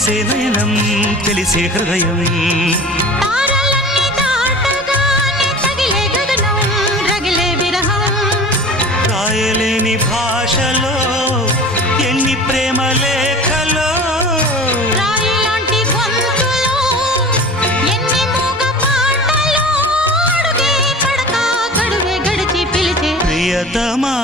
మెరిసే నయనం తెలిసే హృదయం రాయలేని భాషలో ఎన్ని ప్రేమ లేఖలో ప్రియతమా